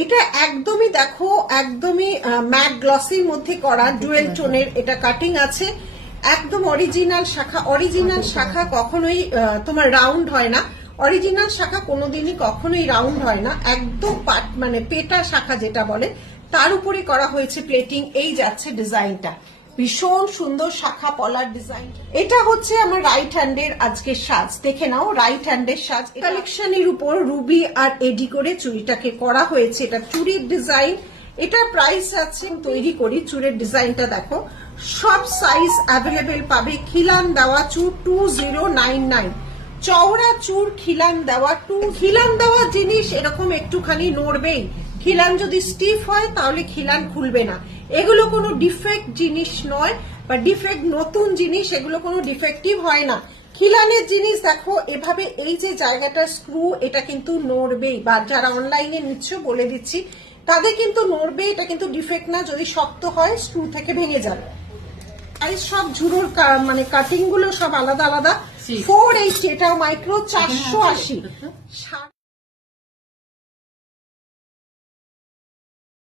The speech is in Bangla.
এটা একদমই দেখো একদমই ম্যাট গ্লসির মধ্যে করা ডুয়েল টোনের এটা কাটিং আছে, একদম অরিজিনাল শাখা। অরিজিনাল শাখা কখনোই তোমার রাউন্ড হয় না, অরিজিনাল শাখা কোনোদিনই কখনোই রাউন্ড হয় না, একদম মানে পেটা শাখা যেটা বলে তার উপরে করা হয়েছে প্লেটিং। এই যাচ্ছে ডিজাইনটা, ভীষণ সুন্দর শাখা পলার ডিজাইন। এটা হচ্ছে আমার রাইট হ্যান্ডের আজকে সাজ, দেখে নাও রাইট হ্যান্ডের সাজ। কালেকশনের উপর রুবি আর এডি করে চুড়িটাকে করা হয়েছে, এটা চুড়ির ডিজাইন। এটার প্রাইস আছে, তৈরি করি চুড়ের ডিজাইনটা দেখো, সব সাইজ অ্যাভেলেবেল পাবে। খিলান দেওয়া চুড় 2099, চওড়া চুড় খিলান দেওয়া খিলান দেওয়া জিনিস এরকম একটুখানি নড়বেই। খিলান যদি স্টিফ হয় তাহলে খিলান খুলবে না। এগুলো কোনো ডিফেক্ট জিনিস নয় বা ডিফেক্ট নতুন জিনিস, এগুলো কোনো ডিফেক্টিভ হয় না। খিলানের জিনিস দেখো এভাবে, এই যে জায়গাটা স্ক্রু এটা কিন্তু নড়বেই, বা যারা অনলাইনে নিচ্ছ বলে দিচ্ছি তাদের কিন্তু নড়বে, এটা কিন্তু ডিফেক্ট না। যদি শক্ত হয় স্ক্রু থেকে ভেঙে যাবে। সব ঝুড়োর মানে কাটিং গুলো সব আলাদা আলাদা। 480, এটাও মাইক্রো 480।